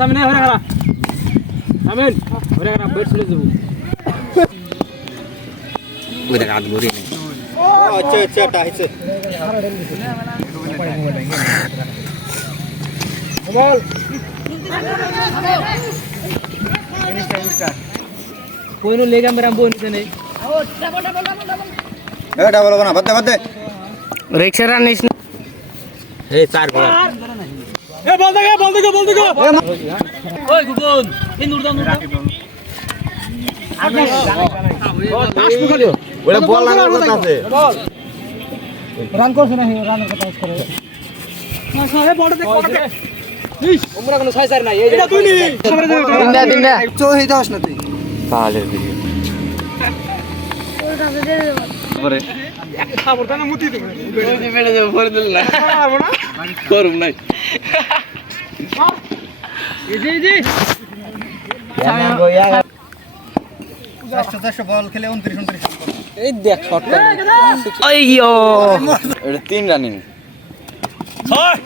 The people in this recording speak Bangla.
সামনে হরে খারা আমিন হরে খারা বেট চলে যাব ওই দেখা হাত ঘুরিয়ে নে ও আচ্ছা আচ্ছা টাইছে বল কোইনো লেগা মেরা বোন নেই এ ডাবল বানা বাদে বাদে রিক্সা রানিস এই চার গোল এ বল দে ওই গুবন এই নুরদা আগে পাস পকালিও ওটা বল লাগার কথা আছে রান করছ না রানের কথা করে না সাহেব বড় দেখ পকেটে ইস ওমরা কোন 6-4 নাই এটা তুই নি তিনটা তো হেই দাস না তুই পালের ভিডিও পরে খাবারটা না মুতি দেব ওই যে মেরে দেব ভরে দিল না পারবো না করুম নাই এই 400 বল খেলে 29 এই দেখ শটটা আইয়ো এটা 3 রানিং 6